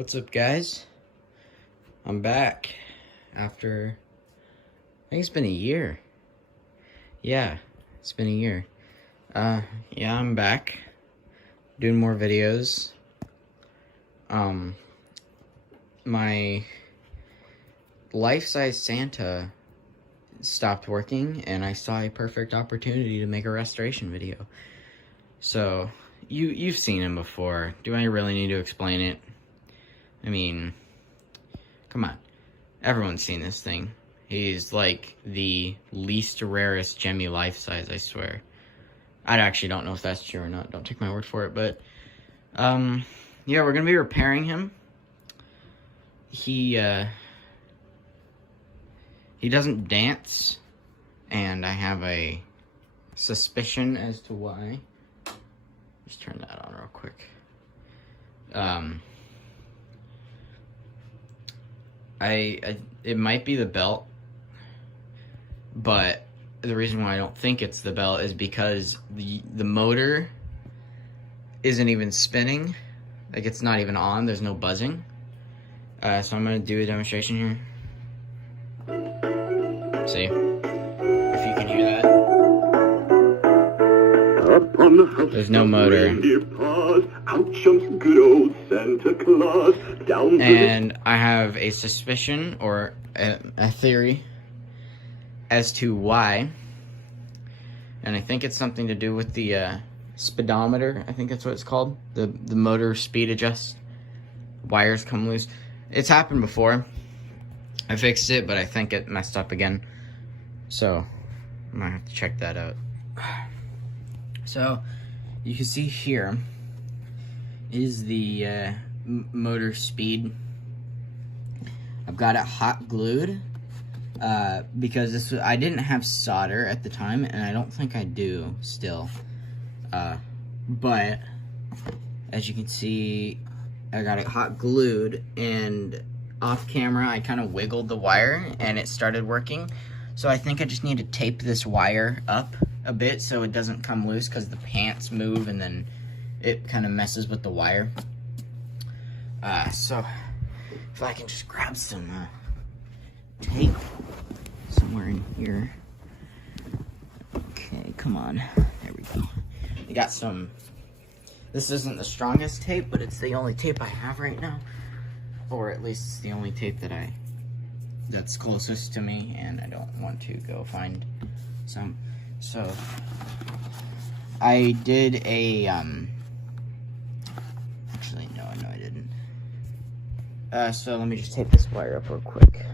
What's up, guys? I'm back after, I think it's been a year. Yeah, it's been a year. Yeah, I'm back doing more videos. My life-size Santa stopped working, and I saw a perfect opportunity to make a restoration video. So, you've seen him before. Do I really need to explain it? I mean, come on. Everyone's seen this thing. He's like the least rarest Gemmy life size, I swear. I actually don't know if that's true or not. Don't take my word for it, but yeah, we're gonna be repairing him. He doesn't dance, and I have a suspicion as to why. Just turn that on real quick. It might be the belt, but the reason why I don't think it's the belt is because the motor isn't even spinning. Like, it's not even on. There's no buzzing. So I'm gonna do a demonstration here. See if you can hear that. There's no motor. And I have a suspicion or a theory as to why. And I think it's something to do with the speedometer. I think that's what it's called. The motor speed adjust. Wires come loose. It's happened before. I fixed it, but I think it messed up again. So I might have to check that out. So you can see here is the motor speed. I've got it hot glued because I didn't have solder at the time, and I don't think I do still. But as you can see, I got it hot glued, and off camera I kind of wiggled the wire and it started working. So I think I just need to tape this wire up a bit so it doesn't come loose, because the pants move and then it kind of messes with the wire. So if I can just grab some tape somewhere in here. Okay, come on. There we go. We got some. This isn't the strongest tape, but it's the only tape I have right now. Or at least it's the only tape that's closest to me, and I don't want to go find some. So I did a actually no I didn't. So let me just tape this wire up real quick.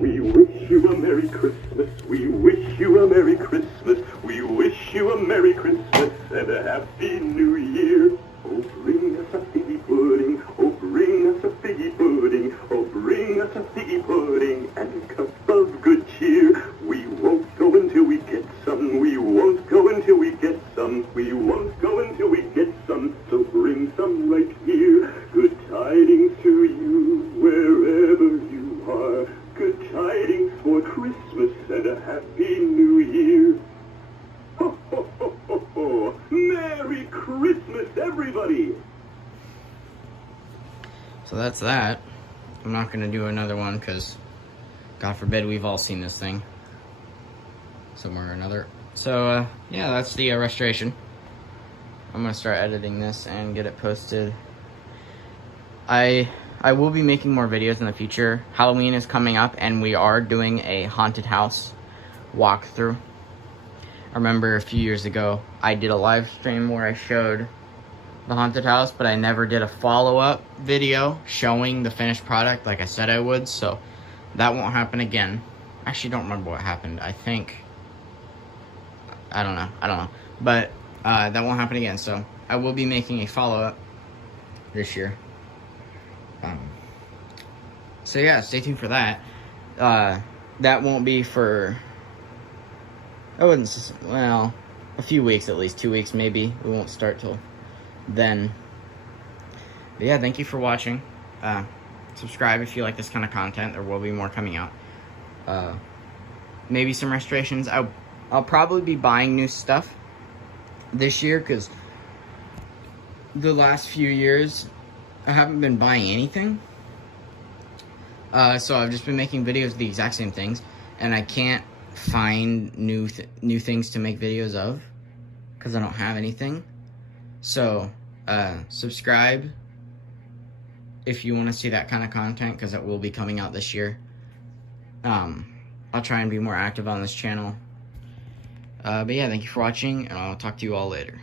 We wish you a Merry Christmas. We wish you a Merry Christmas. We wish you a Merry Christmas and a Happy New Year. Oh, bring us a figgy pudding. Oh, bring us a figgy pudding. Oh, bring us a figgy pudding and a cup of good cheer. We won't go until we get some. We won't go until we get some. We won't go until we get some. So bring some right here. Good tidings to you wherever you are. Good tidings for Christmas and a Happy New Year. Ho, ho, ho, ho, ho. Merry Christmas, everybody! So that's that. I'm not going to do another one because, God forbid, we've all seen this thing somewhere or another. So, yeah, that's the restoration. I'm going to start editing this and get it posted. I will be making more videos in the future. Halloween is coming up, and we are doing a haunted house walkthrough. I remember a few years ago, I did a live stream where I showed the haunted house, but I never did a follow-up video showing the finished product like I said I would, so that won't happen again. I actually don't remember what happened. I don't know. But that won't happen again, so I will be making a follow-up this year. So yeah, stay tuned for that. That won't be for, a few weeks at least, 2 weeks maybe. We won't start till then. But yeah, thank you for watching. Subscribe if you like this kind of content. There will be more coming out. Maybe some restorations. I'll probably be buying new stuff this year, because the last few years I haven't been buying anything. So I've just been making videos of the exact same things, and I can't find new things to make videos of because I don't have anything. So subscribe if you want to see that kind of content, because it will be coming out this year. I'll try and be more active on this channel. But yeah, thank you for watching, and I'll talk to you all later.